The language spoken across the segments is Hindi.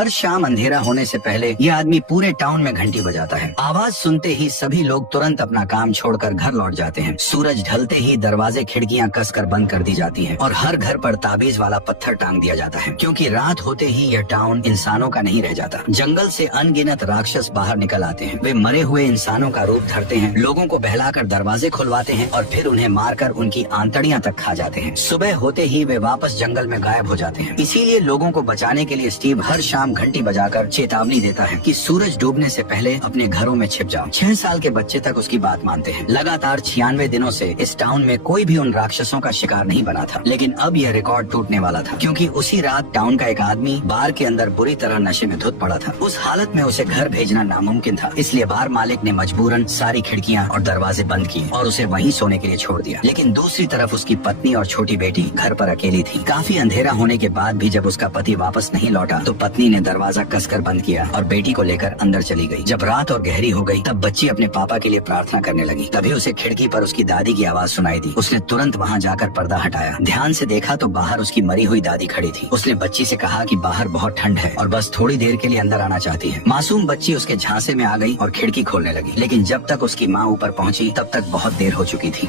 हर शाम अंधेरा होने से पहले ये आदमी पूरे टाउन में घंटी बजाता है। आवाज सुनते ही सभी लोग तुरंत अपना काम छोड़कर घर लौट जाते हैं। सूरज ढलते ही दरवाजे खिड़कियां कसकर बंद कर दी जाती हैं और हर घर पर ताबीज वाला पत्थर टांग दिया जाता है, क्योंकि रात होते ही यह टाउन इंसानों का नहीं रह जाता। जंगल से अनगिनत राक्षस बाहर निकल आते हैं। वे मरे हुए इंसानों का रूप धरते हैं, लोगों को बहलाकर दरवाजे खुलवाते हैं और फिर उन्हें मारकर उनकी आंतड़ियां तक खा जाते हैं। सुबह होते ही वे वापस जंगल में गायब हो जाते हैं। इसीलिए लोगों को बचाने के लिए स्टीव हर शाम घंटी बजाकर चेतावनी देता है कि सूरज डूबने से पहले अपने घरों में छिप जाओ। 6 साल के बच्चे तक उसकी बात मानते हैं। लगातार 96 दिनों से इस टाउन में कोई भी उन राक्षसों का शिकार नहीं बना था, लेकिन अब यह रिकॉर्ड टूटने वाला था, क्योंकि उसी रात टाउन का एक आदमी बार के अंदर बुरी तरह नशे में धुत पड़ा था। उस हालत में उसे घर भेजना नामुमकिन था, इसलिए बार मालिक ने मजबूरन सारी खिड़कियां और दरवाजे बंद किए और उसे वहीं सोने के लिए छोड़ दिया। लेकिन दूसरी तरफ उसकी पत्नी और छोटी बेटी घर पर अकेली थी। काफी अंधेरा होने के बाद भी जब उसका पति वापस नहीं लौटा तो पत्नी ने दरवाजा कसकर बंद किया और बेटी को लेकर अंदर चली गई। जब रात और गहरी हो गई तब बच्ची अपने पापा के लिए प्रार्थना करने लगी। तभी उसे खिड़की पर उसकी दादी की आवाज सुनाई दी। उसने तुरंत वहाँ जाकर पर्दा हटाया। ध्यान से देखा तो बाहर उसकी मरी हुई दादी खड़ी थी। उसने बच्ची से कहा कि बाहर बहुत ठंड है और बस थोड़ी देर के लिए अंदर आना चाहती है। मासूम बच्ची उसके झांसे में आ गई और खिड़की खोलने लगी, लेकिन जब तक उसकी माँ ऊपर पहुँची तब तक बहुत देर हो चुकी थी।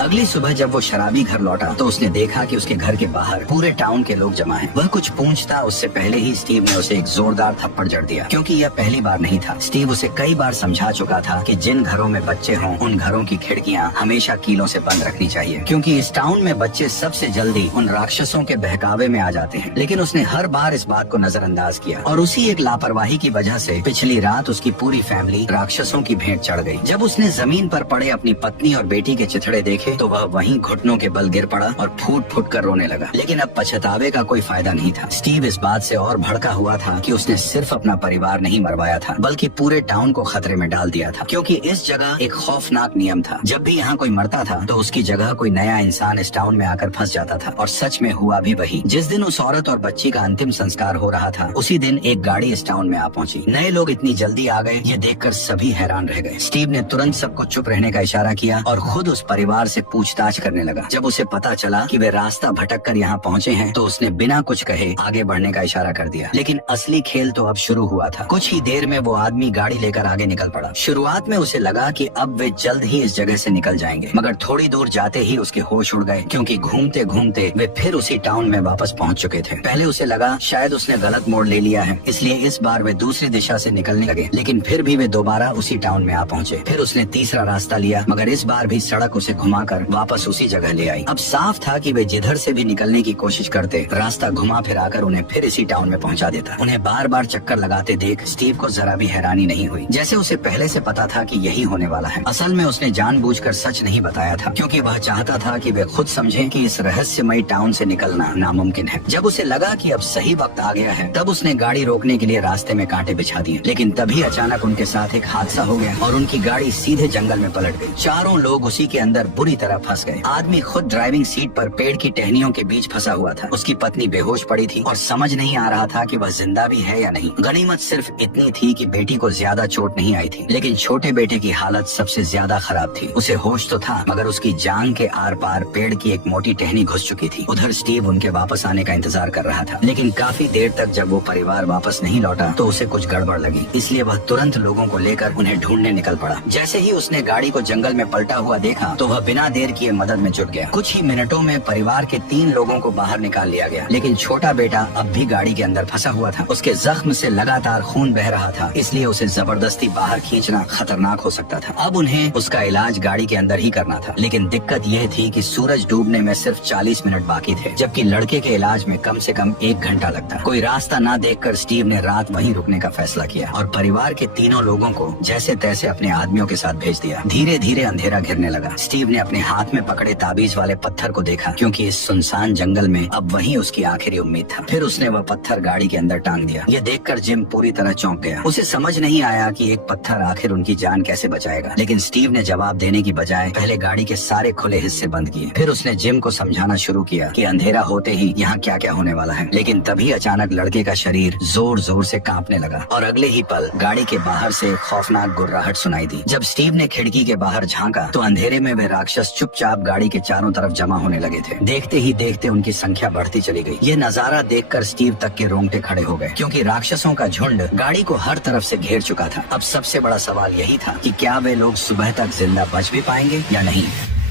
अगली सुबह जब वो शराबी घर लौटा तो उसने देखा कि उसके घर के बाहर पूरे टाउन के लोग जमा हैं। वह कुछ पूछता उससे पहले ही स्टीव ने उसे एक जोरदार थप्पड़ जड़ दिया, क्योंकि यह पहली बार नहीं था। स्टीव उसे कई बार समझा चुका था कि जिन घरों में बच्चे हों उन घरों की खिड़कियां हमेशा कीलों से बंद रखनी चाहिए, क्योंकि इस टाउन में बच्चे सबसे जल्दी उन राक्षसों के बहकावे में आ जाते हैं। लेकिन उसने हर बार इस बात को नजरअंदाज किया और उसी एक लापरवाही की वजह से पिछली रात उसकी पूरी फैमिली राक्षसों की भेंट चढ़ गई। जब उसने जमीन पर पड़े अपनी पत्नी और बेटी के चिथड़े देखे तो वह वहीं घुटनों के बल गिर पड़ा और फूट फूट कर रोने लगा। लेकिन अब पछतावे का कोई फायदा नहीं था। स्टीव इस बात से और भड़का हुआ था कि उसने सिर्फ अपना परिवार नहीं मरवाया था, बल्कि पूरे टाउन को खतरे में डाल दिया था, क्योंकि इस जगह एक खौफनाक नियम था। जब भी यहाँ कोई मरता था तो उसकी जगह कोई नया इंसान इस टाउन में आकर फंस जाता था। और सच में हुआ भी वही। जिस दिन उस औरत और बच्ची का अंतिम संस्कार हो रहा था उसी दिन एक गाड़ी इस टाउन में आ पहुंची। नए लोग इतनी जल्दी आ गए, ये देखकर सभी हैरान रह गए। स्टीव ने तुरंत सबको चुप रहने का इशारा किया और खुद उस परिवार से पूछताछ करने लगा। जब उसे पता चला कि वे रास्ता भटक कर यहाँ पहुँचे हैं तो उसने बिना कुछ कहे आगे बढ़ने का इशारा कर दिया। लेकिन असली खेल तो अब शुरू हुआ था। कुछ ही देर में वो आदमी गाड़ी लेकर आगे निकल पड़ा। शुरुआत में उसे लगा कि अब वे जल्द ही इस जगह से निकल जाएंगे, मगर थोड़ी दूर जाते ही उसके होश उड़ गए, क्योंकि घूमते घूमते वे फिर उसी टाउन में वापस पहुँच चुके थे। पहले उसे लगा शायद उसने गलत मोड़ ले लिया है, इसलिए इस बार वे दूसरी दिशा से निकलने लगे। लेकिन फिर भी वे दोबारा उसी टाउन में आ पहुँचे। फिर उसने तीसरा रास्ता लिया, मगर इस बार भी सड़क उसे घुमाकर वापस उसी जगह ले आई। अब साफ था कि वे जिधर से भी निकलने की कोशिश करते रास्ता घुमा फिर आकर उन्हें फिर इसी टाउन में पहुंचा देता। उन्हें बार बार चक्कर लगाते देख स्टीव को जरा भी हैरानी नहीं हुई, जैसे उसे पहले से पता था कि यही होने वाला है। असल में उसने जानबूझकर सच नहीं बताया था, क्योंकि वह चाहता था कि वे खुद समझें कि इस रहस्यमयी टाउन से निकलना नामुमकिन है। जब उसे लगा कि अब सही वक्त आ गया है तब उसने गाड़ी रोकने के लिए रास्ते में कांटे बिछा दिए। लेकिन तभी अचानक उनके साथ एक हादसा हो गया और उनकी गाड़ी सीधे जंगल में पलट गई। चारों लोग उसी के अंदर बुरी तरह फंस गए। आदमी खुद ड्राइविंग सीट पर पेड़ की टहनियों के बीच फंसा हुआ था। उसकी पत्नी बेहोश पड़ी थी और समझ नहीं आ रहा था कि वह जिंदा भी है या नहीं। गनीमत सिर्फ इतनी थी कि बेटी को ज्यादा चोट नहीं आई थी, लेकिन छोटे बेटे की हालत सबसे ज्यादा खराब थी। उसे होश तो था, मगर उसकी जांघ के आर पार पेड़ की एक मोटी टहनी घुस चुकी थी। उधर स्टीव उनके वापस आने का इंतजार कर रहा था, लेकिन काफी देर तक जब वो परिवार वापस नहीं लौटा तो उसे कुछ गड़बड़ लगी, इसलिए वह तुरंत लोगों को लेकर उन्हें ढूंढने निकल पड़ा। जैसे ही उसने गाड़ी को जंगल में पलटा हुआ देखा तो वह बिना देर किए मदद में जुट गया। कुछ ही मिनटों में परिवार के 3 लोगों को बाहर निकाल लिया गया, लेकिन छोटा बेटा अब भी गाड़ी के अंदर फंसा हुआ था। उसके जख्म से लगातार खून बह रहा था, इसलिए उसे जबरदस्ती बाहर खींचना खतरनाक हो सकता था। अब उन्हें उसका इलाज गाड़ी के अंदर ही करना था, लेकिन दिक्कत यह थी कि सूरज डूबने में सिर्फ 40 मिनट बाकी थे, जबकि लड़के के इलाज में कम से कम 1 घंटा लगता। कोई रास्ता न देखकर स्टीव ने रात वहीं रुकने का फैसला किया और परिवार के 3 लोगों को जैसे तैसे अपने आदमियों के साथ भेज दिया। धीरे धीरे अंधेरा घिरने लगा। स्टीव ने अपने हाथ में पकड़े ताबीज वाले पत्थर को देखा, क्योंकि इस सुनसान जंगल में अब वही उसकी आखिरी उम्मीद था। फिर उसने वह पत्थर गाड़ी के अंदर टांग दिया। यह देखकर जिम पूरी तरह चौंक गया। उसे समझ नहीं आया कि एक पत्थर आखिर उनकी जान कैसे बचाएगा, लेकिन स्टीव ने जवाब देने की बजाय पहले गाड़ी के सारे खुले हिस्से बंद किए। फिर उसने जिम को समझाना शुरू किया कि अंधेरा होते ही यहाँ क्या क्या होने वाला है। लेकिन तभी अचानक लड़के का शरीर जोर जोर से कांपने लगा और अगले ही पल गाड़ी के बाहर से खौफनाक गुर्राहट सुनाई दी। जब स्टीव ने खिड़की के बाहर झांका तो अंधेरे में वे राक्षस राक्षस चुपचाप गाड़ी के चारों तरफ जमा होने लगे थे। देखते ही देखते उनकी संख्या बढ़ती चली गई। ये नजारा देखकर स्टीव तक के रोंगटे खड़े हो गए, क्योंकि राक्षसों का झुंड गाड़ी को हर तरफ से घेर चुका था। अब सबसे बड़ा सवाल यही था कि क्या वे लोग सुबह तक जिंदा बच भी पाएंगे या नहीं।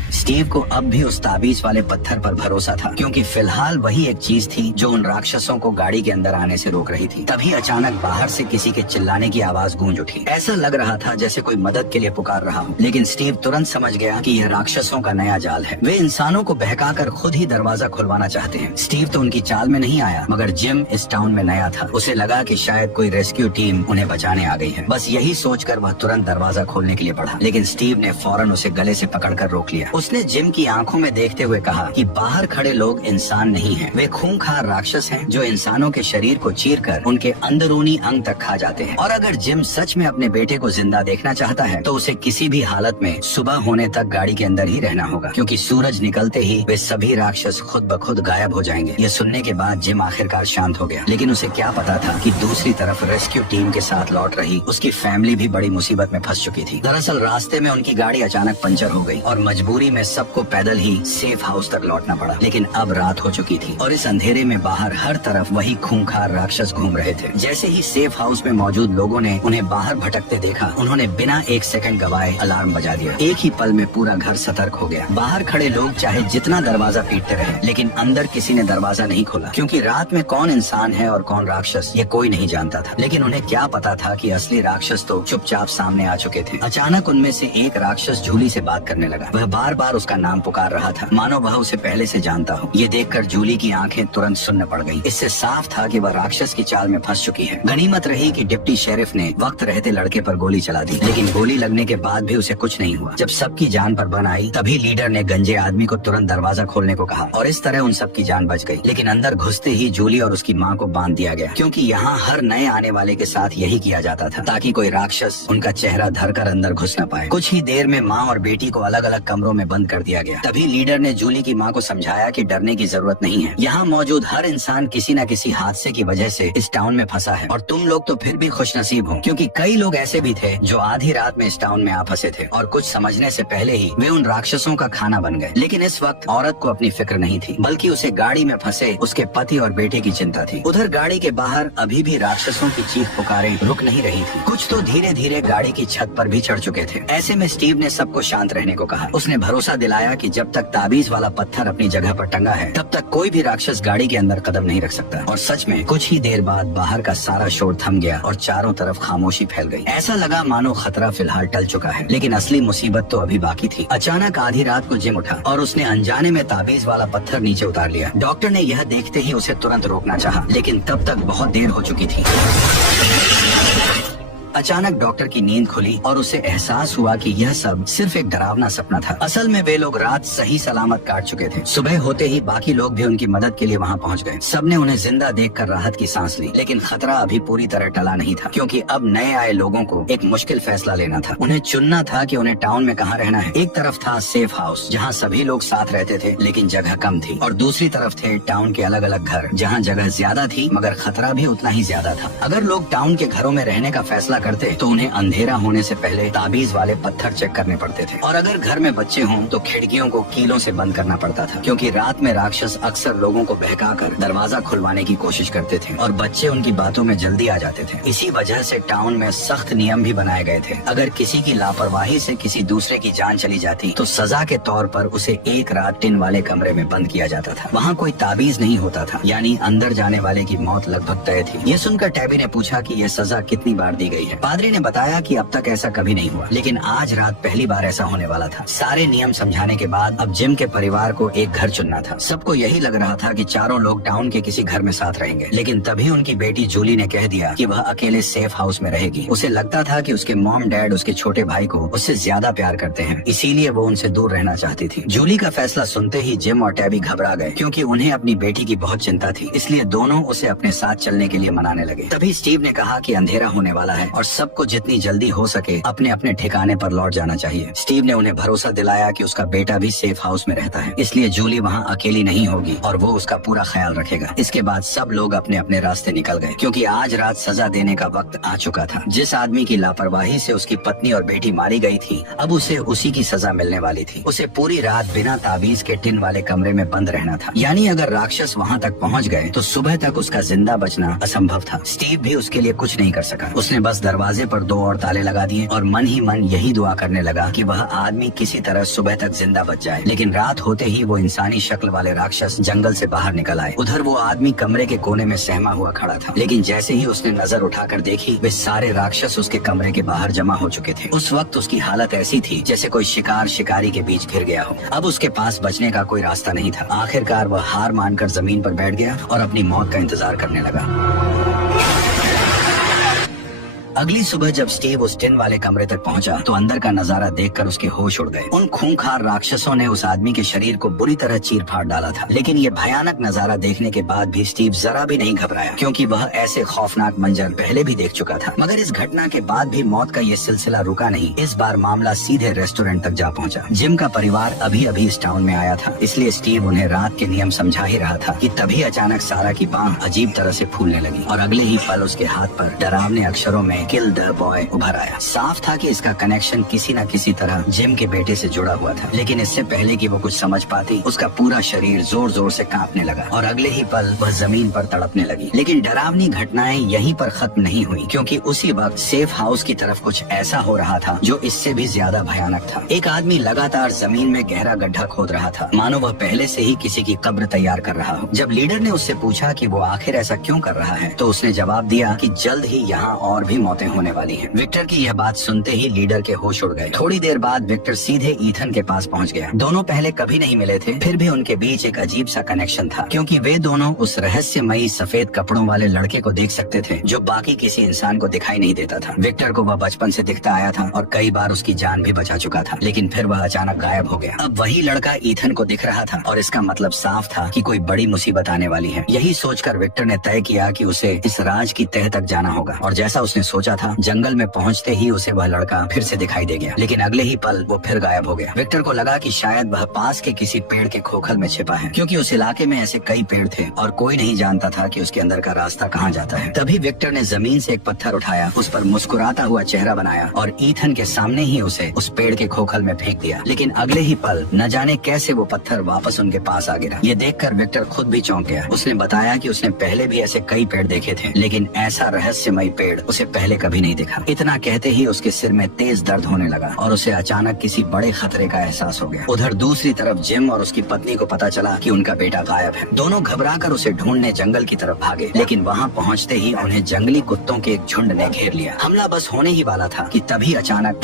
स्टीव को अब भी उस ताबीज वाले पत्थर पर भरोसा था, क्योंकि फिलहाल वही एक चीज थी जो उन राक्षसों को गाड़ी के अंदर आने से रोक रही थी। तभी अचानक बाहर से किसी के चिल्लाने की आवाज गूंज उठी। ऐसा लग रहा था जैसे कोई मदद के लिए पुकार रहा हो, लेकिन स्टीव तुरंत समझ गया कि यह राक्षसों का नया जाल है। वे इंसानों को बहकाकर खुद ही दरवाजा खुलवाना चाहते हैं। स्टीव तो उनकी चाल में नहीं आया, मगर जिम इस टाउन में नया था। उसे लगा कि शायद कोई रेस्क्यू टीम उन्हें बचाने आ गई है। बस यही सोचकर वह तुरंत दरवाजा खोलने के लिए बढ़ा, लेकिन स्टीव ने फौरन उसे गले से पकड़कर रोक लिया। उसने जिम की आंखों में देखते हुए कहा कि बाहर खड़े लोग इंसान नहीं हैं, वे खूंखार राक्षस हैं जो इंसानों के शरीर को चीरकर उनके अंदरूनी अंग तक खा जाते हैं। और अगर जिम सच में अपने बेटे को जिंदा देखना चाहता है तो उसे किसी भी हालत में सुबह होने तक गाड़ी के अंदर ही रहना होगा, क्योंकि सूरज निकलते ही वे सभी राक्षस खुद ब खुद गायब हो जाएंगे। ये सुनने के बाद जिम आखिरकार शांत हो गया, लेकिन उसे क्या पता था कि दूसरी तरफ रेस्क्यू टीम के साथ लौट रही उसकी फैमिली भी बड़ी मुसीबत में फंस चुकी थी। दरअसल रास्ते में उनकी गाड़ी अचानक पंचर हो गई और मजबूरी में सबको पैदल ही सेफ हाउस तक लौटना पड़ा। लेकिन अब रात हो चुकी थी और इस अंधेरे में बाहर हर तरफ वही खूंखार राक्षस घूम रहे थे। जैसे ही सेफ हाउस में मौजूद लोगों ने उन्हें बाहर भटकते देखा, उन्होंने बिना एक सेकंड गवाए अलार्म बजा दिया। एक ही पल में पूरा घर सतर्क हो गया। बाहर खड़े लोग चाहे जितना दरवाजा पीटते रहे, लेकिन अंदर किसी ने दरवाजा नहीं खोला, क्योंकि रात में कौन इंसान है और कौन राक्षस ये कोई नहीं जानता था। लेकिन उन्हें क्या पता था कि असली राक्षस तो चुपचाप सामने आ चुके थे। अचानक उनमें से एक राक्षस जूली से बात करने लगा। वह बार बार उसका नाम पुकार रहा था, मानो वह उसे पहले से जानता हो। ये देखकर जूली की आंखें तुरंत सुन्न पड़ गईं। इससे साफ था कि वह राक्षस की चाल में फंस चुकी है। गनीमत रही कि डिप्टी शेरिफ ने वक्त रहते लड़के पर गोली चला दी, लेकिन गोली लगने के बाद भी उसे कुछ नहीं हुआ। जब सबकी जान पर बन आई, तभी लीडर ने गंजे आदमी को तुरंत दरवाजा खोलने को कहा और इस तरह उन सबकी जान बच गई। लेकिन अंदर घुसते ही जूली और उसकी माँ को बांध दिया गया, क्योंकि यहाँ हर नए आने वाले के साथ यही किया जाता था, ताकि कोई राक्षस उनका चेहरा धरकर अंदर घुस न पाए। कुछ ही देर में माँ और बेटी को अलग अलग कमरों में बंद कर दिया गया। तभी लीडर ने जूली की माँ को समझाया कि डरने की जरूरत नहीं है। यहाँ मौजूद हर इंसान किसी न किसी हादसे की वजह से इस टाउन में फंसा है, और तुम लोग तो फिर भी खुशनसीब हो, क्योंकि कई लोग ऐसे भी थे जो आधी रात में इस टाउन में आ फंसे थे और कुछ समझने से पहले ही वे उन राक्षसों का खाना बन गए। लेकिन इस वक्त औरत को अपनी फिक्र नहीं थी, बल्कि उसे गाड़ी में फंसे उसके पति और बेटे की चिंता थी। उधर गाड़ी के बाहर अभी भी राक्षसों की चीख पुकारें रुक नहीं रही थी। कुछ तो धीरे धीरे गाड़ी की छत पर भी चढ़ चुके थे। ऐसे में स्टीव ने सबको शांत रहने को कहा। उसने भरोसा दिलाया कि जब तक ताबीज वाला पत्थर अपनी जगह पर टंगा है, तब तक कोई भी राक्षस गाड़ी के अंदर कदम नहीं रख सकता। और सच में कुछ ही देर बाद बाहर का सारा शोर थम गया और चारों तरफ खामोशी फैल गई। ऐसा लगा मानो खतरा फिलहाल टल चुका है, लेकिन असली मुसीबत तो अभी बाकी थी। अचानक आधी रात को जिम उठा और उसने अनजाने में ताबीज वाला पत्थर नीचे उतार लिया। डॉक्टर ने यह देखते ही उसे तुरंत रोकना चाहा, लेकिन तब तक बहुत देर हो चुकी थी। अचानक डॉक्टर की नींद खुली और उसे एहसास हुआ कि यह सब सिर्फ एक डरावना सपना था। असल में वे लोग रात सही सलामत काट चुके थे। सुबह होते ही बाकी लोग भी उनकी मदद के लिए वहां पहुंच गए। सबने उन्हें जिंदा देखकर राहत की सांस ली, लेकिन खतरा अभी पूरी तरह टला नहीं था, क्योंकि अब नए आए लोगों को एक मुश्किल फैसला लेना था। उन्हें चुनना था कि उन्हें टाउन में कहाँ रहना है। एक तरफ था सेफ हाउस, जहाँ सभी लोग साथ रहते थे लेकिन जगह कम थी, और दूसरी तरफ थे टाउन के अलग अलग घर, जहाँ जगह ज्यादा थी मगर खतरा भी उतना ही ज्यादा था। अगर लोग टाउन के घरों में रहने का फैसला करते तो उन्हें अंधेरा होने से पहले ताबीज वाले पत्थर चेक करने पड़ते थे, और अगर घर में बच्चे हों तो खिड़कियों को कीलों से बंद करना पड़ता था, क्योंकि रात में राक्षस अक्सर लोगों को बहकाकर दरवाजा खुलवाने की कोशिश करते थे और बच्चे उनकी बातों में जल्दी आ जाते थे। इसी वजह से टाउन में सख्त नियम भी बनाए गए थे। अगर किसी की लापरवाही से किसी दूसरे की जान चली जाती तो सजा के तौर पर उसे एक रात टिन वाले कमरे में बंद किया जाता था। वहाँ कोई ताबीज नहीं होता था, यानी अंदर जाने वाले की मौत लगभग तय थी। ये सुनकर टैबी ने पूछा कि यह सजा कितनी बार दी गई है। पादरी ने बताया कि अब तक ऐसा कभी नहीं हुआ, लेकिन आज रात पहली बार ऐसा होने वाला था। सारे नियम समझाने के बाद अब जिम के परिवार को एक घर चुनना था। सबको यही लग रहा था कि चारों लोग टाउन के किसी घर में साथ रहेंगे, लेकिन तभी उनकी बेटी जूली ने कह दिया कि वह अकेले सेफ हाउस में रहेगी। उसे लगता था कि उसके मॉम डैड उसके छोटे भाई को उससे ज्यादा प्यार करते हैं, इसीलिए वो उनसे दूर रहना चाहती थी। जूली का फैसला सुनते ही जिम और टैबी घबरा गए, क्योंकि उन्हें अपनी बेटी की बहुत चिंता थी। इसलिए दोनों उसे अपने साथ चलने के लिए मनाने लगे। तभी स्टीव ने कहा कि अंधेरा होने वाला है और सबको जितनी जल्दी हो सके अपने अपने ठिकाने पर लौट जाना चाहिए। स्टीव ने उन्हें भरोसा दिलाया कि उसका बेटा भी सेफ हाउस में रहता है, इसलिए जूली वहाँ अकेली नहीं होगी और वो उसका पूरा ख्याल रखेगा। इसके बाद सब लोग अपने अपने रास्ते निकल गए, क्योंकि आज रात सजा देने का वक्त आ चुका था। जिस आदमी की लापरवाही से उसकी पत्नी और बेटी मारी गई थी, अब उसे उसी की सजा मिलने वाली थी। उसे पूरी रात बिना ताबीज के टिन वाले कमरे में बंद रहना था। यानी अगर राक्षस वहाँ तक पहुँच गए तो सुबह तक उसका जिंदा बचना असंभव था। स्टीव भी उसके लिए कुछ नहीं कर सका। उसने बस दरवाजे पर 2 और ताले लगा दिए और मन ही मन यही दुआ करने लगा कि वह आदमी किसी तरह सुबह तक जिंदा बच जाए। लेकिन रात होते ही वो इंसानी शक्ल वाले राक्षस जंगल से बाहर निकल आए। उधर वो आदमी कमरे के कोने में सहमा हुआ खड़ा था, लेकिन जैसे ही उसने नजर उठाकर देखी, वे सारे राक्षस उसके कमरे के बाहर जमा हो चुके थे। उस वक्त उसकी हालत ऐसी थी जैसे कोई शिकार शिकारी के बीच घिर गया हो। अब उसके पास बचने का कोई रास्ता नहीं था। आखिरकार वह हार मानकर जमीन पर बैठ गया और अपनी मौत का इंतजार करने लगा। अगली सुबह जब स्टीव उस टिन वाले कमरे तक पहुंचा तो अंदर का नजारा देखकर उसके होश उड़ गए। उन खूंखार राक्षसों ने उस आदमी के शरीर को बुरी तरह चीर फाड़ डाला था। लेकिन ये भयानक नजारा देखने के बाद भी स्टीव जरा भी नहीं घबराया, क्योंकि वह ऐसे खौफनाक मंजर पहले भी देख चुका था। मगर इस घटना के बाद भी मौत का ये सिलसिला रुका नहीं। इस बार मामला सीधे रेस्टोरेंट तक जा पहुंचा। जिम का परिवार अभी अभी इस टाउन में आया था, इसलिए स्टीव उन्हें रात के नियम समझा ही रहा था कि तभी अचानक सारा की बांह अजीब तरह से फूलने लगी और अगले ही पल उसके हाथ पर डरावने अक्षरों में किल द बॉय उभर आया। साफ था कि इसका कनेक्शन किसी न किसी तरह जिम के बेटे से जुड़ा हुआ था। लेकिन इससे पहले कि वो कुछ समझ पाती, उसका पूरा शरीर जोर जोर से कांपने लगा और अगले ही पल वह जमीन पर तड़पने लगी। लेकिन डरावनी घटनाएं यहीं पर खत्म नहीं हुई, क्योंकि उसी वक्त सेफ हाउस की तरफ कुछ ऐसा हो रहा था जो इससे भी ज्यादा भयानक था। एक आदमी लगातार जमीन में गहरा गड्ढा खोद रहा था, मानो वह पहले से ही किसी की कब्र तैयार कर रहा हो। जब लीडर ने उससे पूछा कि वो आखिर ऐसा क्यों कर रहा है, तो उसने जवाब दिया कि जल्द ही यहाँ और भी मौतें होने वाली हैं। विक्टर की यह बात सुनते ही लीडर के होश उड़ गए। थोड़ी देर बाद विक्टर सीधे ईथन के पास पहुंच गया। दोनों पहले कभी नहीं मिले थे, फिर भी उनके बीच एक अजीब सा कनेक्शन था, क्योंकि वे दोनों उस रहस्यमयी सफेद कपड़ों वाले लड़के को देख सकते थे जो बाकी किसी इंसान को दिखाई नहीं देता था। विक्टर को वह बचपन से दिखता आया था और कई बार उसकी जान भी बचा चुका था, लेकिन फिर वह अचानक गायब हो गया। अब वही लड़का ईथन को दिख रहा था और इसका मतलब साफ था कि कोई बड़ी मुसीबत आने वाली है। यही सोचकर विक्टर ने तय किया कि उसे इस राज की तह तक जाना होगा। और जैसा उसने सोचा था, जंगल में पहुंचते ही उसे वह लड़का फिर से दिखाई दे गया, लेकिन अगले ही पल वो फिर गायब हो गया। विक्टर को लगा कि शायद वह पास के किसी पेड़ के खोखल में छिपा है, क्योंकि उस इलाके में ऐसे कई पेड़ थे और कोई नहीं जानता था कि उसके अंदर का रास्ता कहाँ जाता है। तभी विक्टर ने जमीन से एक पत्थर उठाया, उस पर मुस्कुराता हुआ चेहरा बनाया और ईथन के सामने ही उसे उस पेड़ के खोखल में फेंक दिया। लेकिन अगले ही पल न जाने कैसे वो पत्थर वापस उनके पास आ गिरा। ये देखकर विक्टर खुद भी चौंक गया। उसने बताया कि उसने पहले भी ऐसे कई पेड़ देखे थे, लेकिन ऐसा रहस्यमयी पेड़ उसे पहले कभी नहीं देखा। इतना कहते ही उसके सिर में तेज दर्द होने लगा और उसे अचानक किसी बड़े खतरे का एहसास हो गया। उधर दूसरी तरफ जिम और उसकी पत्नी को पता चला कि उनका बेटा गायब है। दोनों घबराकर उसे ढूंढने जंगल की तरफ भागे, लेकिन वहाँ पहुँचते ही उन्हें जंगली कुत्तों के एक झुंड ने घेर लिया। हमला बस होने ही वाला था कि तभी अचानक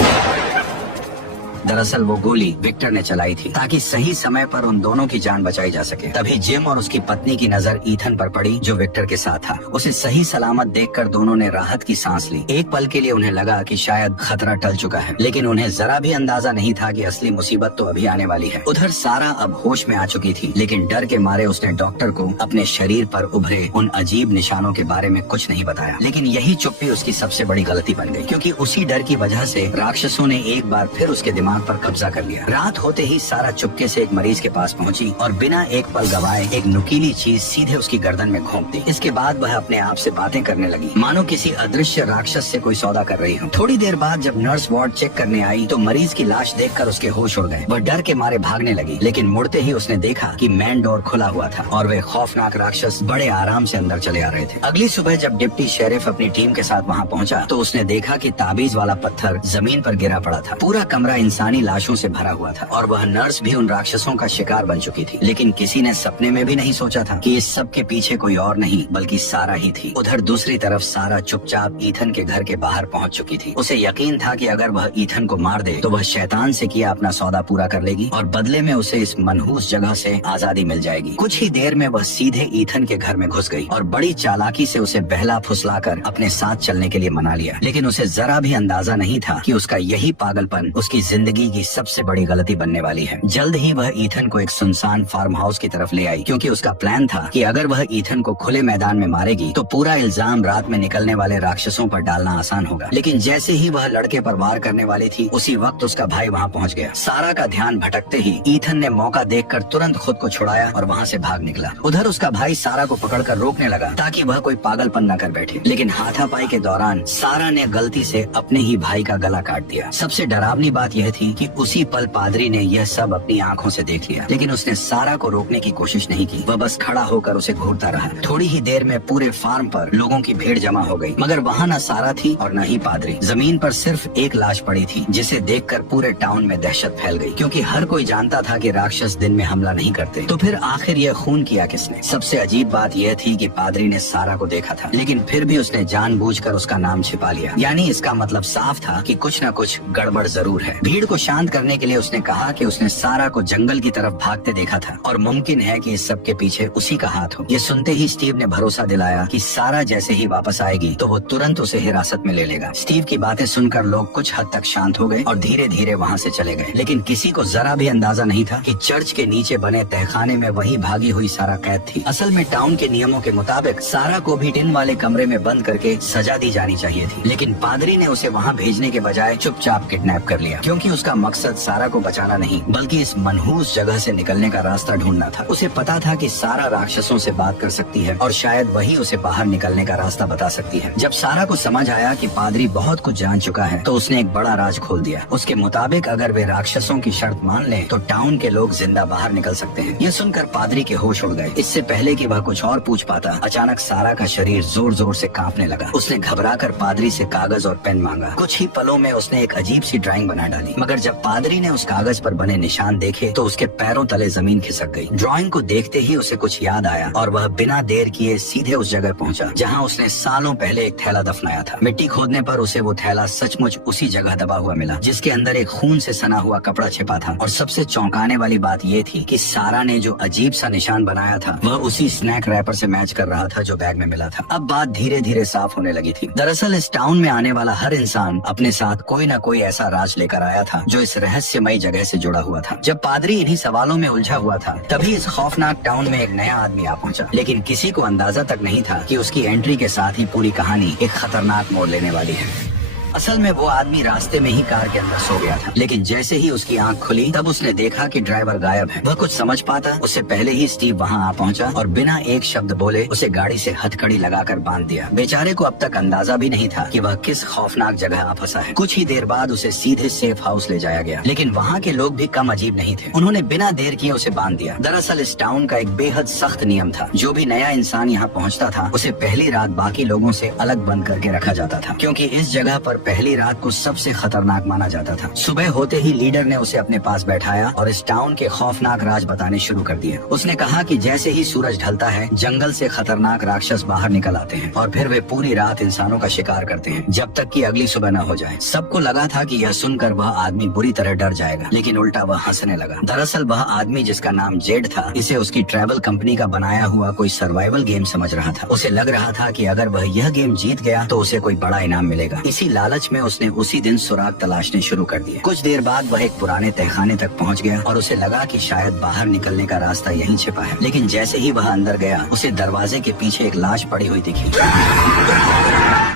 दरअसल वो गोली विक्टर ने चलाई थी ताकि सही समय पर उन दोनों की जान बचाई जा सके। तभी जिम और उसकी पत्नी की नजर ईथन पर पड़ी जो विक्टर के साथ था। उसे सही सलामत देखकर दोनों ने राहत की सांस ली। एक पल के लिए उन्हें लगा कि शायद खतरा टल चुका है, लेकिन उन्हें जरा भी अंदाजा नहीं था कि असली मुसीबत तो अभी आने वाली है। उधर सारा अब होश में आ चुकी थी, लेकिन डर के मारे उसने डॉक्टर को अपने शरीर पर उभरे उन अजीब निशानों के बारे में कुछ नहीं बताया। लेकिन यही चुप्पी उसकी सबसे बड़ी गलती बन गई, क्योंकि उसी डर की वजह से राक्षसों ने एक बार फिर उसके दिमाग पर कब्जा कर लिया। रात होते ही सारा चुपके से एक मरीज के पास पहुंची और बिना एक पल गवाए एक नुकीली चीज सीधे उसकी गर्दन में घोंप दी। इसके बाद वह अपने आप से बातें करने लगी, मानो किसी अदृश्य राक्षस से कोई सौदा कर रही हो। थोड़ी देर बाद जब नर्स वार्ड चेक करने आई तो मरीज की लाश देखकर उसके होश उड़ गए। वह डर के मारे भागने लगी, लेकिन मुड़ते ही उसने देखा कि मेन डोर खुला हुआ था और वे खौफनाक राक्षस बड़े आराम से अंदर चले आ रहे थे। अगली सुबह जब डिप्टी शेरिफ अपनी टीम के साथ वहाँ पहुँचा तो उसने देखा कि ताबीज वाला पत्थर जमीन पर गिरा पड़ा था। पूरा कमरा इंसानी लाशों से भरा हुआ था और वह नर्स भी उन राक्षसों का शिकार बन चुकी थी। लेकिन किसी ने सपने में भी नहीं सोचा था कि इस सब के पीछे कोई और नहीं बल्कि सारा ही थी। उधर दूसरी तरफ सारा चुपचाप ईथन के घर के बाहर पहुंच चुकी थी। उसे यकीन था कि अगर वह ईथन को मार दे तो वह शैतान से किया अपना सौदा पूरा कर लेगी और बदले में उसे इस मनहूस जगह से आजादी मिल जाएगी। कुछ ही देर में वह सीधे ईथन के घर में घुस गई और बड़ी चालाकी से उसे बहला फुसलाकर अपने साथ चलने के लिए मना लिया। लेकिन उसे जरा भी अंदाजा नहीं था कि उसका यही पागलपन उसकी जिंदगी जिंदगी की सबसे बड़ी गलती बनने वाली है। जल्द ही वह ईथन को एक सुनसान फार्म हाउस की तरफ ले आई, क्योंकि उसका प्लान था कि अगर वह ईथन को खुले मैदान में मारेगी तो पूरा इल्जाम रात में निकलने वाले राक्षसों पर डालना आसान होगा। लेकिन जैसे ही वह लड़के पर वार करने वाली थी, उसी वक्त उसका भाई वहाँ पहुँच गया। सारा का ध्यान भटकते ही ईथन ने मौका देखकर तुरंत खुद को छुड़ाया और वहाँ से भाग निकला। उधर उसका भाई सारा को पकड़कर रोकने लगा ताकि वह कोई पागलपन न कर बैठे, लेकिन हाथापाई के दौरान सारा ने गलती से अपने ही भाई का गला काट दिया। सबसे डरावनी बात यह थी कि उसी पल पादरी ने यह सब अपनी आंखों से देख लिया, लेकिन उसने सारा को रोकने की कोशिश नहीं की। वह बस खड़ा होकर उसे घूरता रहा। थोड़ी ही देर में पूरे फार्म पर लोगों की भीड़ जमा हो गई, मगर वहाँ न सारा थी और न ही पादरी। जमीन पर सिर्फ एक लाश पड़ी थी, जिसे देखकर पूरे टाउन में दहशत फैल गई, क्योंकि हर कोई जानता था कि राक्षस दिन में हमला नहीं करते। तो फिर आखिर यह खून किया किसने? सबसे अजीब बात यह थी कि पादरी ने सारा को देखा था, लेकिन फिर भी उसने जानबूझकर उसका नाम छिपा लिया। यानी इसका मतलब साफ था कि कुछ न कुछ गड़बड़ जरूर है। भीड़ को शांत करने के लिए उसने कहा कि उसने सारा को जंगल की तरफ भागते देखा था और मुमकिन है कि इस सब के पीछे उसी का हाथ हो। ये सुनते ही स्टीव ने भरोसा दिलाया कि सारा जैसे ही वापस आएगी तो वो तुरंत उसे हिरासत में ले लेगा। स्टीव की बातें सुनकर लोग कुछ हद तक शांत हो गए और धीरे धीरे वहाँ से चले गए, लेकिन किसी को जरा भी अंदाजा नहीं था कि चर्च के नीचे बने तहखाने में वही भागी हुई सारा कैद थी। असल में टाउन के नियमों के मुताबिक सारा को भी टिन वाले कमरे में बंद करके सजा दी जानी चाहिए थी, लेकिन पादरी ने उसे वहाँ भेजने के बजाय चुपचाप किडनैप कर लिया, क्योंकि उसका मकसद सारा को बचाना नहीं बल्कि इस मनहूस जगह से निकलने का रास्ता ढूंढना था। उसे पता था कि सारा राक्षसों से बात कर सकती है और शायद वही उसे बाहर निकलने का रास्ता बता सकती है। जब सारा को समझ आया कि पादरी बहुत कुछ जान चुका है तो उसने एक बड़ा राज खोल दिया। उसके मुताबिक अगर वे राक्षसों की शर्त मान लें तो टाउन के लोग जिंदा बाहर निकल सकते हैं। ये सुनकर पादरी के होश उड़ गए। इससे पहले कि वह कुछ और पूछ पाता, अचानक सारा का शरीर जोर जोर से कांपने लगा। उसने घबराकर पादरी से कागज और पेन मांगा। कुछ ही पलों में उसने एक अजीब सी ड्राइंग बना डाली, मगर जब पादरी ने उस कागज पर बने निशान देखे तो उसके पैरों तले जमीन खिसक गई। ड्राइंग को देखते ही उसे कुछ याद आया और वह बिना देर किए सीधे उस जगह पहुंचा जहां उसने सालों पहले एक थैला दफनाया था। मिट्टी खोदने पर उसे वो थैला सचमुच उसी जगह दबा हुआ मिला, जिसके अंदर एक खून से सना हुआ कपड़ा छिपा था। और सबसे चौंकाने वाली बात ये थी कि सारा ने जो अजीब सा निशान बनाया था वह उसी स्नैक रैपर से मैच कर रहा था जो बैग में मिला था। अब बात धीरे धीरे साफ होने लगी थी। दरअसल इस टाउन में आने वाला हर इंसान अपने साथ कोई न कोई ऐसा राज लेकर आया था जो इस रहस्यमयी जगह से जुड़ा हुआ था। जब पादरी इन्हीं सवालों में उलझा हुआ था तभी इस खौफनाक टाउन में एक नया आदमी आ पहुंचा, लेकिन किसी को अंदाजा तक नहीं था कि उसकी एंट्री के साथ ही पूरी कहानी एक खतरनाक मोड़ लेने वाली है। असल में वो आदमी रास्ते में ही कार के अंदर सो गया था, लेकिन जैसे ही उसकी आंख खुली तब उसने देखा कि ड्राइवर गायब है। वह कुछ समझ पाता उससे पहले ही स्टीव वहां आ पहुंचा और बिना एक शब्द बोले उसे गाड़ी से हथकड़ी लगाकर बांध दिया। बेचारे को अब तक अंदाजा भी नहीं था कि वह किस खौफनाक जगह आ फंसा है। कुछ ही देर बाद उसे सीधे सेफ हाउस ले जाया गया, लेकिन वहाँ के लोग भी कम अजीब नहीं थे। उन्होंने बिना देर किए उसे बांध दिया। दरअसल इस टाउन का एक बेहद सख्त नियम था, जो भी नया इंसान यहाँ पहुँचता था उसे पहली रात बाकी लोगों से अलग बंद करके रखा जाता था, क्योंकि इस जगह पर पहली रात को सबसे खतरनाक माना जाता था। सुबह होते ही लीडर ने उसे अपने पास बैठाया और इस टाउन के खौफनाक राज बताने शुरू कर दिए। उसने कहा कि जैसे ही सूरज ढलता है जंगल से खतरनाक राक्षस बाहर निकल आते हैं और फिर वे पूरी रात इंसानों का शिकार करते हैं जब तक कि अगली सुबह न हो जाए। सबको लगा था कि यह सुनकर वह आदमी बुरी तरह डर जाएगा, लेकिन उल्टा वह हंसने लगा। दरअसल वह आदमी जिसका नाम जेड था, इसे उसकी ट्रैवल कंपनी का बनाया हुआ कोई सर्वाइवल गेम समझ रहा था। उसे लग रहा था कि अगर वह यह गेम जीत गया तो उसे कोई बड़ा इनाम मिलेगा। इसी लालच में उसने उसी दिन सुराग तलाशने शुरू कर दिए। कुछ देर बाद वह एक पुराने तहखाने तक पहुंच गया और उसे लगा कि शायद बाहर निकलने का रास्ता यहीं छिपा है, लेकिन जैसे ही वह अंदर गया उसे दरवाजे के पीछे एक लाश पड़ी हुई दिखी।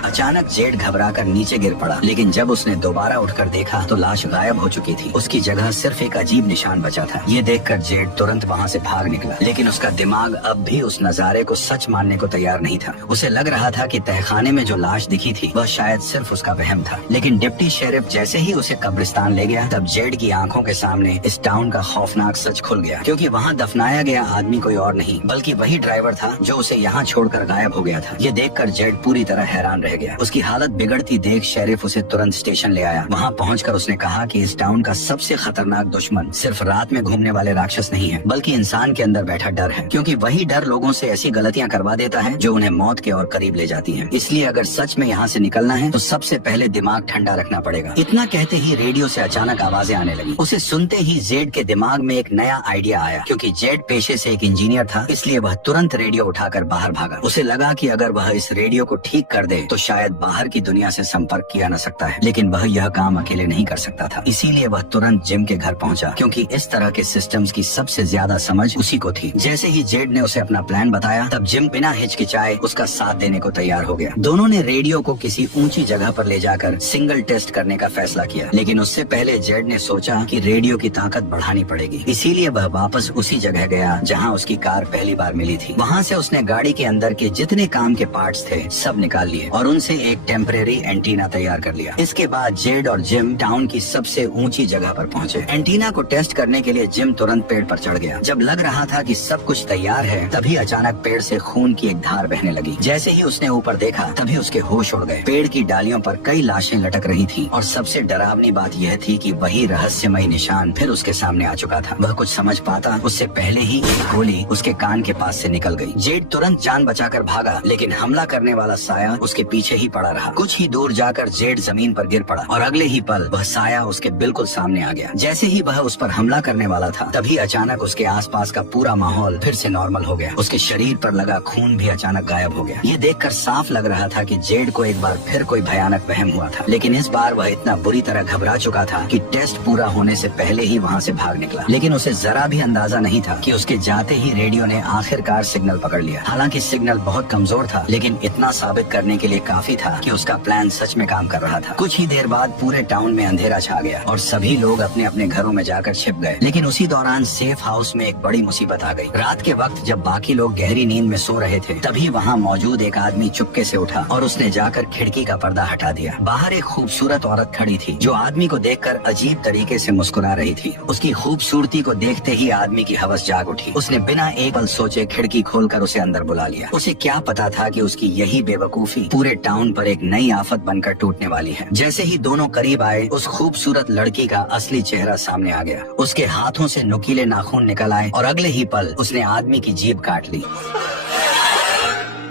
अचानक जेड घबराकर नीचे गिर पड़ा, लेकिन जब उसने दोबारा उठकर देखा तो लाश गायब हो चुकी थी। उसकी जगह सिर्फ एक अजीब निशान बचा था। ये देखकर जेड तुरंत वहाँ से भाग निकला, लेकिन उसका दिमाग अब भी उस नजारे को सच मानने को तैयार नहीं था। उसे लग रहा था कि तहखाने में जो लाश दिखी थी वह शायद सिर्फ उसका वहम था। लेकिन डिप्टी शेरिफ जैसे ही उसे कब्रिस्तान ले गया तब जेड की आंखों के सामने इस टाउन का खौफनाक सच खुल गया, क्योंकि वहाँ दफनाया गया आदमी कोई और नहीं बल्कि वही ड्राइवर था जो उसे यहाँ छोड़कर गायब हो गया था। ये देखकर जेड पूरी तरह हैरान रह गया। उसकी हालत बिगड़ती देख शेरिफ उसे तुरंत स्टेशन ले आया। वहाँ पहुंचकर उसने कहा कि इस टाउन का सबसे खतरनाक दुश्मन सिर्फ रात में घूमने वाले राक्षस नहीं है, बल्कि इंसान के अंदर बैठा डर है, क्योंकि वही डर लोगों से ऐसी गलतियाँ करवा देता है जो उन्हें मौत के और करीब ले जाती है। इसलिए अगर सच में यहाँ से निकलना है तो सबसे पहले पहले दिमाग ठंडा रखना पड़ेगा। इतना कहते ही रेडियो से अचानक आवाजें आने लगी। उसे सुनते ही जेड के दिमाग में एक नया आइडिया आया। क्योंकि जेड पेशे से एक इंजीनियर था, इसलिए वह तुरंत रेडियो उठाकर बाहर भागा। उसे लगा कि अगर वह इस रेडियो को ठीक कर दे तो शायद बाहर की दुनिया से संपर्क किया न सकता है, लेकिन वह यह काम अकेले नहीं कर सकता था। इसीलिए वह तुरंत जिम के घर पहुंचा, क्योंकि इस तरह के सिस्टम्स की सबसे ज्यादा समझ उसी को थी। जैसे ही जेड ने उसे अपना प्लान बताया, तब जिम बिना हिचकिचाए उसका साथ देने को तैयार हो गया। दोनों ने रेडियो को किसी ऊंची जगह पर ले जाकर सिंगल टेस्ट करने का फैसला किया, लेकिन उससे पहले जेड ने सोचा कि रेडियो की ताकत बढ़ानी पड़ेगी। इसीलिए वह वापस उसी जगह गया जहाँ उसकी कार पहली बार मिली थी। वहाँ से उसने गाड़ी के अंदर के जितने काम के पार्ट्स थे सब निकाल लिए और उनसे एक टेम्परेरी एंटीना तैयार कर लिया। इसके बाद जेड और जिम टाउन की सबसे ऊंची जगह पर पहुँचे। एंटीना को टेस्ट करने के लिए जिम तुरंत पेड़ पर चढ़ गया। जब लग रहा था कि सब कुछ तैयार है, तभी अचानक पेड़ से खून की एक धार बहने लगी। जैसे ही उसने ऊपर देखा, तभी उसके होश उड़ गए। पेड़ की डालियों पर कई लाशें लटक रही थी और सबसे डरावनी बात यह थी कि वही रहस्यमय निशान फिर उसके सामने आ चुका था। वह कुछ समझ पाता उससे पहले ही एक गोली उसके कान के पास से निकल गई। जेड तुरंत जान बचाकर भागा, लेकिन हमला करने वाला साया उसके पीछे ही पड़ा रहा। कुछ ही दूर जाकर जेड जमीन पर गिर पड़ा और अगले ही पल वह साया उसके बिल्कुल सामने आ गया। जैसे ही वह उस पर हमला करने वाला था, तभी अचानक उसके आसपास का पूरा माहौल फिर से नॉर्मल हो गया। उसके शरीर पर लगा खून भी अचानक गायब हो गया। ये देखकर साफ लग रहा था कि जेड को एक बार फिर कोई भयानक वहम हुआ था, लेकिन इस बार वह इतना बुरी तरह घबरा चुका था कि टेस्ट पूरा होने से पहले ही वहाँ से भाग निकला। लेकिन उसे जरा भी अंदाजा नहीं था कि उसके जाते ही रेडियो ने आखिरकार सिग्नल पकड़ लिया। हालांकि सिग्नल बहुत कमजोर था, लेकिन इतना साबित करने के लिए काफी था कि उसका प्लान सच में काम कर रहा था। कुछ ही देर बाद पूरे टाउन में अंधेरा छा गया और सभी लोग अपने अपने घरों में जाकर छिप गए। लेकिन उसी दौरान सेफ हाउस में एक बड़ी मुसीबत आ गई। रात के वक्त जब बाकी लोग गहरी नींद में सो रहे थे, तभी वहाँ मौजूद एक आदमी चुपके से उठा और उसने जाकर खिड़की का पर्दा हटा दिया। बाहर एक खूबसूरत औरत खड़ी थी, जो आदमी को देखकर अजीब तरीके से मुस्कुरा रही थी। उसकी खूबसूरती को देखते ही आदमी की हवस जाग उठी। उसने बिना एक पल सोचे खिड़की खोलकर उसे अंदर बुला लिया। उसे क्या पता था कि उसकी यही बेवकूफी पूरे टाउन पर एक नई आफत बनकर टूटने वाली है। जैसे ही दोनों करीब आए, उस खूबसूरत लड़की का असली चेहरा सामने आ गया। उसके हाथों से नुकीले नाखून निकल आए और अगले ही पल उसने आदमी की जीभ काट ली।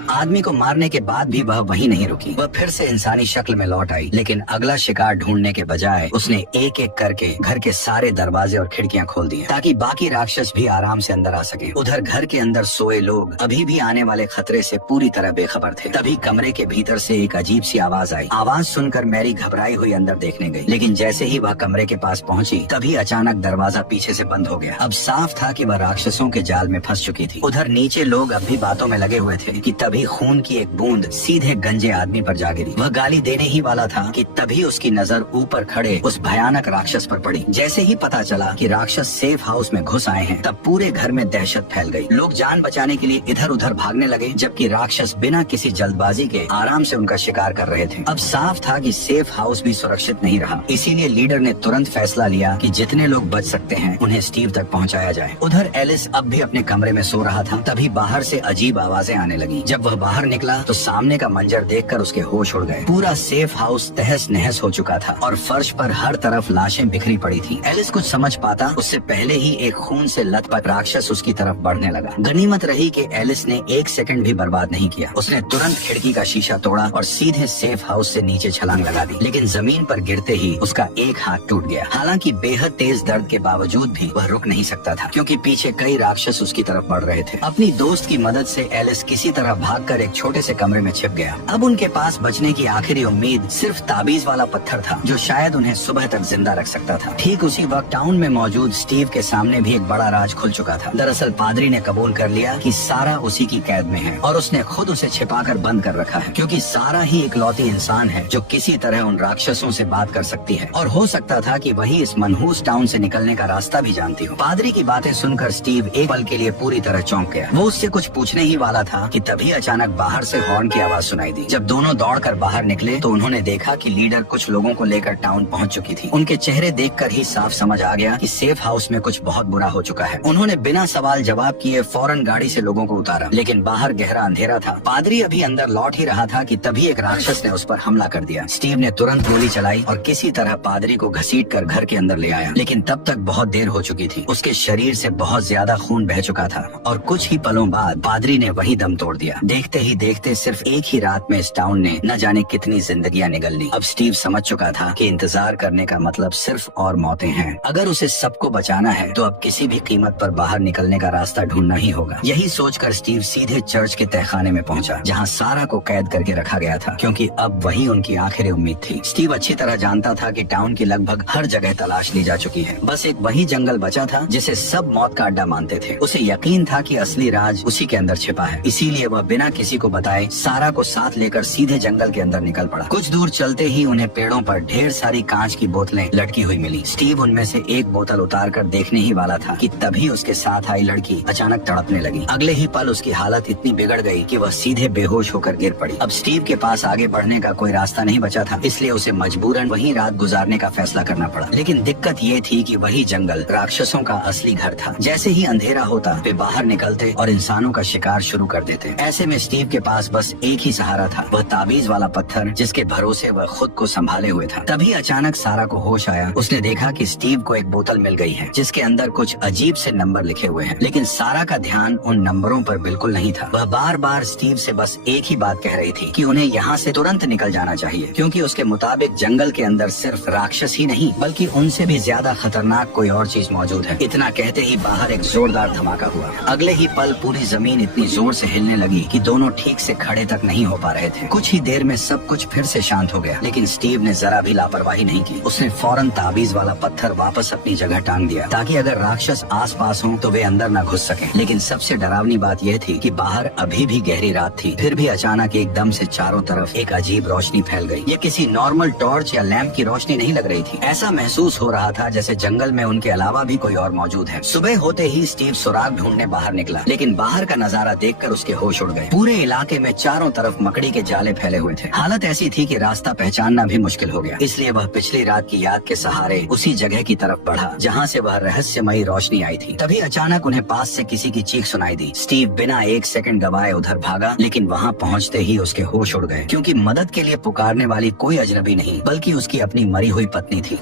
आदमी को मारने के बाद भी वह वहीं नहीं रुकी। वह फिर से इंसानी शक्ल में लौट आई, लेकिन अगला शिकार ढूंढने के बजाय उसने एक एक करके घर के सारे दरवाजे और खिड़कियां खोल दिए, ताकि बाकी राक्षस भी आराम से अंदर आ सके। उधर घर के अंदर सोए लोग अभी भी आने वाले खतरे से पूरी तरह बेखबर थे। तभी कमरे के भीतर से एक अजीब सी आवाज आई। आवाज सुनकर मैरी घबराई हुई अंदर देखने गई, लेकिन जैसे ही वह कमरे के पास पहुंची, तभी अचानक दरवाजा पीछे से बंद हो गया। अब साफ था कि वह राक्षसों के जाल में फंस चुकी थी। उधर नीचे लोग अब भी बातों में लगे हुए थे कि तभी खून की एक बूंद सीधे गंजे आदमी पर जा गिरी। वह गाली देने ही वाला था कि तभी उसकी नजर ऊपर खड़े उस भयानक राक्षस पर पड़ी। जैसे ही पता चला कि राक्षस सेफ हाउस में घुस आए हैं, तब पूरे घर में दहशत फैल गई। लोग जान बचाने के लिए इधर उधर भागने लगे, जबकि राक्षस बिना किसी जल्दबाजी के आराम से उनका शिकार कर रहे थे। अब साफ था कि सेफ हाउस भी सुरक्षित नहीं रहा। इसीलिए लीडर ने तुरंत फैसला लिया कि जितने लोग बच सकते हैं उन्हें स्टीव तक पहुंचाया जाए। उधर एलिस अब भी अपने कमरे में सो रहा था। तभी बाहर से अजीब आवाजें आने लगी। जब वह बाहर निकला तो सामने का मंजर देखकर उसके होश उड़ गए। पूरा सेफ हाउस तहस नहस हो चुका था और फर्श पर हर तरफ लाशें बिखरी पड़ी थी। एलिस कुछ समझ पाता उससे पहले ही एक खून से लथपथ राक्षस उसकी तरफ बढ़ने लगा। गनीमत रही कि एलिस ने एक सेकंड भी बर्बाद नहीं किया। उसने तुरंत खिड़की का शीशा तोड़ा और सीधे सेफ हाउस से नीचे छलांग लगा दी, लेकिन जमीन पर गिरते ही उसका एक हाथ टूट गया। हालांकि बेहद तेज दर्द के बावजूद भी वह रुक नहीं सकता था, क्योंकि पीछे कई राक्षस उसकी तरफ बढ़ रहे थे। अपनी दोस्त की मदद से एलिस किसी तरह भागकर एक छोटे से कमरे में छिप गया। अब उनके पास बचने की आखिरी उम्मीद सिर्फ ताबीज वाला पत्थर था, जो शायद उन्हें सुबह तक जिंदा रख सकता था। ठीक उसी वक्त टाउन में मौजूद स्टीव के सामने भी एक बड़ा राज खुल चुका था। दरअसल पादरी ने कबूल कर लिया कि सारा उसी की कैद में है और उसने खुद उसे छिपाकर बंद कर रखा है, क्योंकि सारा ही इकलौती इंसान है जो किसी तरह उन राक्षसों से बात कर सकती है। और हो सकता था कि वही इस मनहूस टाउन से निकलने का रास्ता भी जानती हो। पादरी की बातें सुनकर स्टीव एक पल के लिए पूरी तरह चौंक गया। वो उससे कुछ पूछने ही वाला था कि तभी अचानक बाहर से हॉर्न की आवाज सुनाई दी। जब दोनों दौड़कर बाहर निकले तो उन्होंने देखा कि लीडर कुछ लोगों को लेकर टाउन पहुंच चुकी थी। उनके चेहरे देखकर ही साफ समझ आ गया कि सेफ हाउस में कुछ बहुत बुरा हो चुका है। उन्होंने बिना सवाल जवाब किए फौरन गाड़ी से लोगों को उतारा, लेकिन बाहर गहरा अंधेरा था। पादरी अभी अंदर लौट ही रहा था कि तभी एक राक्षस ने उस पर हमला कर दिया। स्टीव ने तुरंत गोली चलाई और किसी तरह पादरी को घसीटकर घर के अंदर ले आया, लेकिन तब तक बहुत देर हो चुकी थी। उसके शरीर से बहुत ज्यादा खून बह चुका था और कुछ ही पलों बाद पादरी ने वही दम तोड़ दिया। देखते ही देखते सिर्फ एक ही रात में इस टाउन ने न जाने कितनी जिंदगियां निगल ली। अब स्टीव समझ चुका था कि इंतजार करने का मतलब सिर्फ और मौतें हैं। अगर उसे सबको बचाना है तो अब किसी भी कीमत पर बाहर निकलने का रास्ता ढूंढना ही होगा। यही सोचकर स्टीव सीधे चर्च के तहखाने में पहुंचा, जहां सारा को कैद करके रखा गया था, क्योंकि अब वही उनकी आखिरी उम्मीद थी। स्टीव अच्छी तरह जानता था कि टाउन की लगभग हर जगह तलाश ली जा चुकी है। बस एक वही जंगल बचा था जिसे सब मौत का अड्डा मानते थे। उसे यकीन था कि असली राज उसी के अंदर छिपा है, इसीलिए वह बिना किसी को बताए सारा को साथ लेकर सीधे जंगल के अंदर निकल पड़ा। कुछ दूर चलते ही उन्हें पेड़ों पर ढेर सारी कांच की बोतलें लटकी हुई मिली। स्टीव उनमें से एक बोतल उतारकर देखने ही वाला था कि तभी उसके साथ आई लड़की अचानक तड़पने लगी। अगले ही पल उसकी हालत इतनी बिगड़ गई कि वह सीधे बेहोश होकर गिर पड़ी। अब स्टीव के पास आगे बढ़ने का कोई रास्ता नहीं बचा था, इसलिए उसे मजबूरन वहीं रात गुजारने का फैसला करना पड़ा। लेकिन दिक्कत ये थी कि वही जंगल राक्षसों का असली घर था। जैसे ही अंधेरा होता वे बाहर निकलते और इंसानों का शिकार शुरू कर देते। ऐसे में स्टीव के पास बस एक ही सहारा था, वह ताबीज वाला पत्थर जिसके भरोसे वह खुद को संभाले हुए था। तभी अचानक सारा को होश आया। उसने देखा कि स्टीव को एक बोतल मिल गई है जिसके अंदर कुछ अजीब से नंबर लिखे हुए हैं, लेकिन सारा का ध्यान उन नंबरों पर बिल्कुल नहीं था। वह बार बार स्टीव से बस एक ही बात कह रही थी कि उन्हें यहाँ से तुरंत निकल जाना चाहिए, क्योंकि उसके मुताबिक जंगल के अंदर सिर्फ राक्षस ही नहीं बल्कि उनसे भी ज्यादा खतरनाक कोई और चीज मौजूद है। इतना कहते ही बाहर एक जोरदार धमाका हुआ। अगले ही पल पूरी जमीन इतनी जोर से हिलने लगी कि दोनों ठीक से खड़े तक नहीं हो पा रहे थे। कुछ ही देर में सब कुछ फिर से शांत हो गया, लेकिन स्टीव ने जरा भी लापरवाही नहीं की। उसने फौरन ताबीज वाला पत्थर वापस अपनी जगह टांग दिया, ताकि अगर राक्षस आस पास हों तो वे अंदर न घुस सकें। लेकिन सबसे डरावनी बात यह थी कि बाहर अभी भी गहरी रात थी, फिर भी अचानक एकदम से चारों तरफ एक अजीब रोशनी फैल गई। ये किसी नॉर्मल टॉर्च या लैंप की रोशनी नहीं लग रही थी। ऐसा महसूस हो रहा था जैसे जंगल में उनके अलावा भी कोई और मौजूद है। सुबह होते ही स्टीव सुराग ढूंढने बाहर निकला, लेकिन बाहर का नजारा देखकर उसके होश उड़ गए। पूरे इलाके में चारों तरफ मकड़ी के जाले फैले हुए थे। हालत ऐसी थी कि रास्ता पहचानना भी मुश्किल हो गया। इसलिए वह पिछली रात की याद के सहारे उसी जगह की तरफ बढ़ा जहाँ से वह रहस्यमयी रोशनी आई थी। तभी अचानक उन्हें पास से किसी की चीख सुनाई दी। स्टीव बिना एक सेकंड गवाए उधर भागा, लेकिन वहाँ पहुँचते ही उसके होश उड़ गए, क्योंकि मदद के लिए पुकारने वाली कोई अजनबी नहीं बल्कि उसकी अपनी मरी हुई पत्नी थी।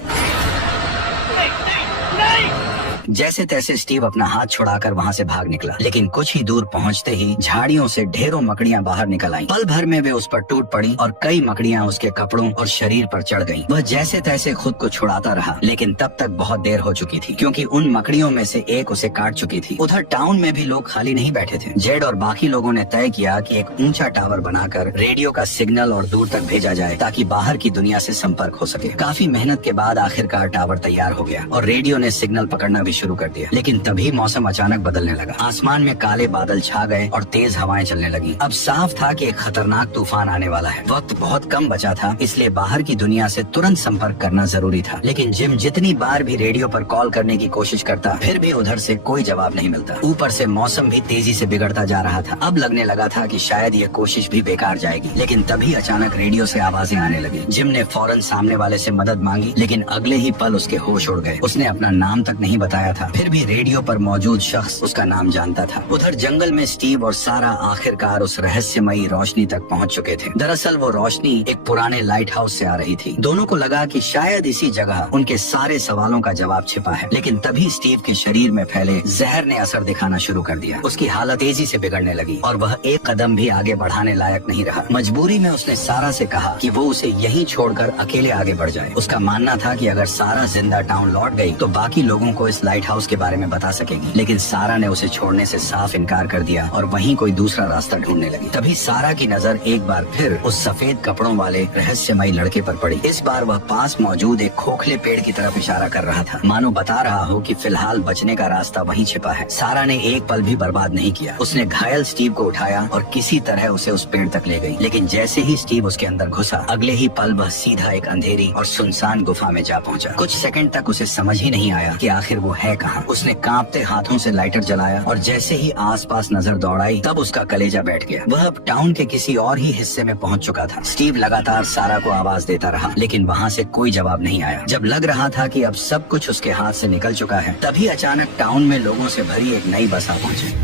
जैसे तैसे स्टीव अपना हाथ छुड़ाकर वहाँ से भाग निकला, लेकिन कुछ ही दूर पहुँचते ही झाड़ियों से ढेरों मकड़ियाँ बाहर निकल आईं। पल भर में वे उस पर टूट पड़ी और कई मकड़ियाँ उसके कपड़ों और शरीर पर चढ़ गईं। वह जैसे तैसे खुद को छुड़ाता रहा, लेकिन तब तक बहुत देर हो चुकी थी, क्योंकि उन मकड़ियों में से एक उसे काट चुकी थी। उधर टाउन में भी लोग खाली नहीं बैठे थे। जेड और बाकी लोगों ने तय किया कि एक ऊंचा टावर बनाकर रेडियो का सिग्नल और दूर तक भेजा जाए, ताकि बाहर की दुनिया से संपर्क हो सके। काफी मेहनत के बाद आखिरकार टावर तैयार हो गया और रेडियो ने सिग्नल पकड़ना भी शुरू कर दिया। लेकिन तभी मौसम अचानक बदलने लगा। आसमान में काले बादल छा गए और तेज हवाएं चलने लगी। अब साफ था कि एक खतरनाक तूफान आने वाला है। वक्त बहुत कम बचा था, इसलिए बाहर की दुनिया से तुरंत संपर्क करना जरूरी था। लेकिन जिम जितनी बार भी रेडियो पर कॉल करने की कोशिश करता, फिर भी उधर से कोई जवाब नहीं मिलता। ऊपर से मौसम भी तेजी से बिगड़ता जा रहा था। अब लगने लगा था कि शायद ये कोशिश भी बेकार जाएगी। लेकिन तभी अचानक रेडियो से आवाजें आने लगी। जिम ने फौरन सामने वाले से मदद मांगी, लेकिन अगले ही पल उसके होश उड़ गए। उसने अपना नाम तक नहीं बताया था, फिर भी रेडियो पर मौजूद शख्स उसका नाम जानता था। उधर जंगल में स्टीव और सारा आखिरकार उस रहस्यमयी रोशनी तक पहुंच चुके थे। दरअसल वो रोशनी एक पुराने लाइट हाउस से आ रही थी। दोनों को लगा कि शायद इसी जगह उनके सारे सवालों का जवाब छिपा है। लेकिन तभी स्टीव के शरीर में फैले जहर ने असर दिखाना शुरू कर दिया। उसकी हालत तेजी से बिगड़ने लगी और वह एक कदम भी आगे बढ़ाने लायक नहीं रहा। मजबूरी में उसने सारा से कहा कि वो उसे यहीं छोड़कर अकेले आगे बढ़ जाए। उसका मानना था कि अगर सारा जिंदा टाउन लौट गई तो बाकी लोगों को इस लाइट हाउस के बारे में बता सकेगी। लेकिन सारा ने उसे छोड़ने से साफ इनकार कर दिया और वहीं कोई दूसरा रास्ता ढूंढने लगी। तभी सारा की नजर एक बार फिर उस सफेद कपड़ों वाले रहस्यमयी लड़के पर पड़ी। इस बार वह पास मौजूद एक खोखले पेड़ की तरफ इशारा कर रहा था, मानो बता रहा हो कि फिलहाल बचने का रास्ता वहीं छिपा है। सारा ने एक पल भी बर्बाद नहीं किया। उसने घायल स्टीव को उठाया और किसी तरह उसे उस पेड़ तक ले गई। लेकिन जैसे ही स्टीव उसके अंदर घुसा, अगले ही पल वह सीधा एक अंधेरी और सुनसान गुफा में जा पहुंचा। कुछ सेकंड तक उसे समझ ही नहीं आया कि आखिर वो है कहाँ। उसने कांपते हाथों से लाइटर जलाया और जैसे ही आसपास नजर दौड़ाई, तब उसका कलेजा बैठ गया। वह अब टाउन के किसी और ही हिस्से में पहुंच चुका था। स्टीव लगातार सारा को आवाज देता रहा, लेकिन वहाँ से कोई जवाब नहीं आया। जब लग रहा था कि अब सब कुछ उसके हाथ से निकल चुका है, तभी अचानक टाउन में लोगों से भरी एक नई बस आ पहुंची।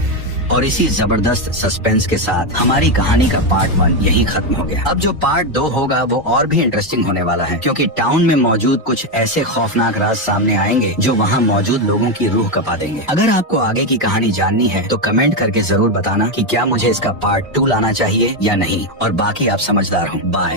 और इसी जबरदस्त सस्पेंस के साथ हमारी कहानी का पार्ट 1 यही खत्म हो गया। अब जो पार्ट 2 होगा वो और भी इंटरेस्टिंग होने वाला है, क्योंकि टाउन में मौजूद कुछ ऐसे खौफनाक राज सामने आएंगे जो वहाँ मौजूद लोगों की रूह कपा देंगे। अगर आपको आगे की कहानी जाननी है तो कमेंट करके जरूर बताना कि क्या मुझे इसका पार्ट 2 लाना चाहिए या नहीं। और बाकी आप समझदार हो। बाय।